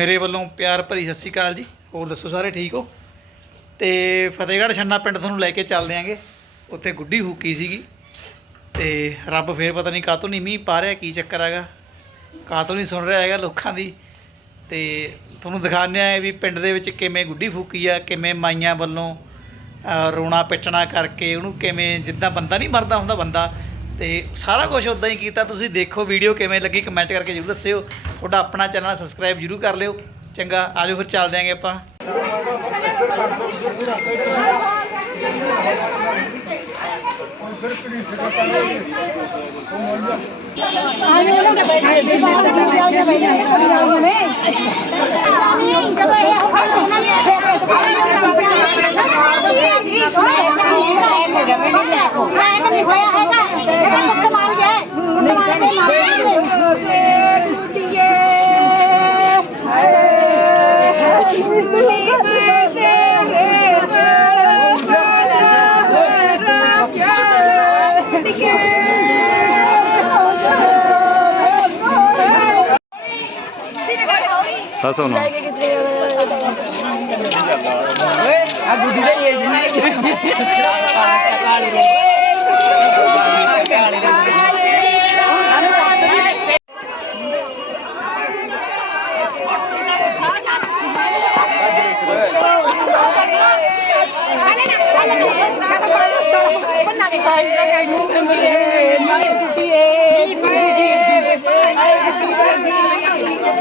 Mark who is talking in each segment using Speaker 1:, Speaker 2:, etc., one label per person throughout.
Speaker 1: ਮੇਰੇ ਵੱਲੋਂ ਪਿਆਰ ਭਰੀ ਸਤਿ ਸ਼੍ਰੀ ਅਕਾਲ ਜੀ। ਹੋਰ ਦੱਸੋ ਸਾਰੇ ਠੀਕ ਹੋ? ਤੇ ਫਤਿਹਗੜ੍ਹ ਛੰਨਾ ਪਿੰਡ ਤੁਹਾਨੂੰ ਲੈ ਕੇ ਚੱਲਦੇ ਆਂਗੇ। ਉੱਥੇ ਗੁੱਡੀ ਹੁੱਕੀ ਸੀਗੀ। ਤੇ ਰੱਬ ਫੇਰ ਪਤਾ ਨਹੀਂ ਕਾਹਤੋਂ ਨਹੀਂ ਮੀਂਹ ਪਾ ਰਿਹਾ, ਕੀ ਚੱਕਰ ਹੈਗਾ? ਕਾਹਤੋਂ ਨਹੀਂ ਸੁਣ ਰਿਹਾ ਹੈਗਾ ਲੋਕਾਂ ਦੀ। ਤੇ ਤੁਹਾਨੂੰ ਦਿਖਾਉਂਦੇ ਆ ਵੀ ਪਿੰਡ ਦੇ ਵਿੱਚ ਕਿਵੇਂ ਗੁੱਡੀ ਫੂਕੀ ਆ, ਕਿਵੇਂ ਮਾਈਆਂ ਵੱਲੋਂ ਰੋਣਾ ਪਿੱਟਣਾ ਕਰਕੇ ਉਹਨੂੰ ਕਿਵੇਂ ਜਿੱਦਾਂ ਬੰਦਾ ਨਹੀਂ ਮਰਦਾ ਹੁੰਦਾ ਬੰਦਾ। ਤੇ ਸਾਰਾ ਕੁਝ ਉਦਾਂ ਹੀ ਕੀਤਾ। ਤੁਸੀਂ ਦੇਖੋ ਵੀਡੀਓ ਕਿਵੇਂ ਲੱਗੀ, ਕਮੈਂਟ ਕਰਕੇ ਜ਼ਰੂਰ ਦੱਸਿਓ। ਤੁਹਾਡਾ ਆਪਣਾ ਚੈਨਲ ਸਬਸਕ੍ਰਾਈਬ ਜ਼ਰੂਰ ਕਰ ਲਿਓ। ਚੰਗਾ, ਆਜੋ ਫਿਰ ਚੱਲਦੇ ਆਂਗੇ ਆਪਾਂ।
Speaker 2: ਹੱਸੋ ਨਾ
Speaker 3: Langsung no. Thank you.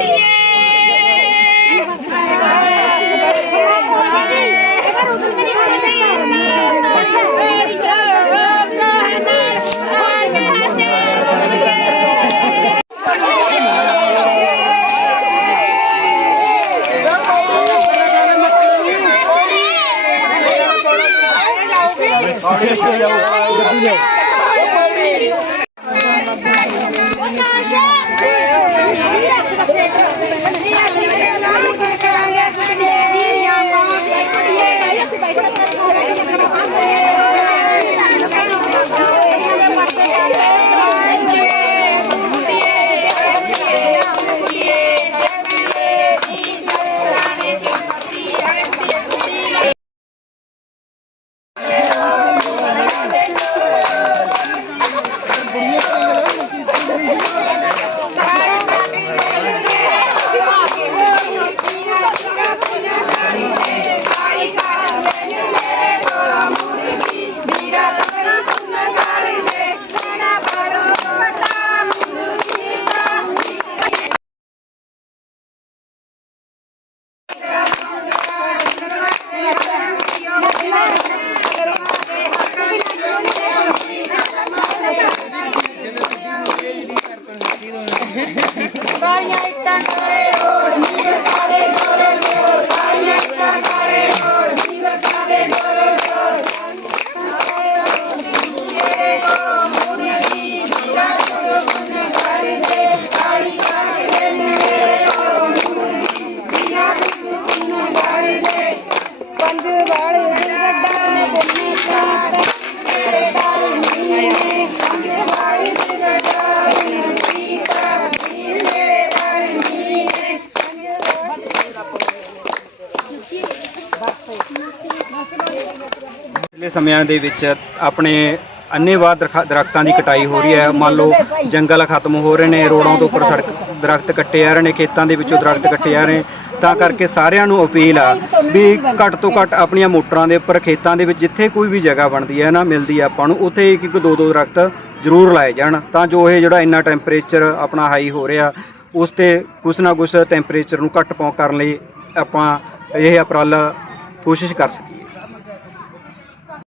Speaker 3: Yeah. ben yay
Speaker 4: ਪਿਛਲੇ ਸਮਿਆਂ ਦੇ ਵਿੱਚ ਆਪਣੇ ਅੰਨੇਵਾਹ ਦਰਖਾ- ਦਰਖਤਾਂ ਦੀ ਕਟਾਈ ਹੋ ਰਹੀ ਹੈ। ਮੰਨ ਲਓ ਜੰਗਲ ਖਤਮ ਹੋ ਰਹੇ ਨੇ, ਰੋਡਾਂ ਤੋਂ ਉੱਪਰ ਸੜਕ ਦਰਖਤ ਕੱਟੇ ਜਾ ਰਹੇ ਨੇ, ਖੇਤਾਂ ਦੇ ਵਿੱਚੋਂ ਦਰਖਤ ਕੱਟੇ ਜਾ ਰਹੇ ਨੇ। ਤਾਂ ਕਰਕੇ ਸਾਰਿਆਂ ਨੂੰ ਅਪੀਲ ਆ ਵੀ ਘੱਟ ਤੋਂ ਘੱਟ ਆਪਣੀਆਂ ਮੋਟਰਾਂ ਦੇ ਉੱਪਰ, ਖੇਤਾਂ ਦੇ ਵਿੱਚ ਜਿੱਥੇ ਕੋਈ ਵੀ ਜਗ੍ਹਾ ਬਣਦੀ ਹੈ ਨਾ, ਮਿਲਦੀ ਹੈ ਆਪਾਂ ਨੂੰ, ਉੱਥੇ ਇੱਕ ਇੱਕ ਦੋ ਦੋ ਦਰਖਤ ਜ਼ਰੂਰ ਲਾਏ ਜਾਣ। ਤਾਂ ਜੋ ਇਹ ਜਿਹੜਾ ਇੰਨਾ ਟੈਂਪਰੇਚਰ ਆਪਣਾ ਹਾਈ ਹੋ ਰਿਹਾ, ਉਸ ਤੇ ਕੁਛ ਨਾ ਕੁਛ ਟੈਂਪਰੇਚਰ ਨੂੰ ਘੱਟ ਪਾਉ ਕਰਨ ਲਈ ਆਪਾਂ ਇਹ ਉਪਰਾਲਾ ਕੋਸ਼ਿਸ਼ ਕਰ ਸਕੇ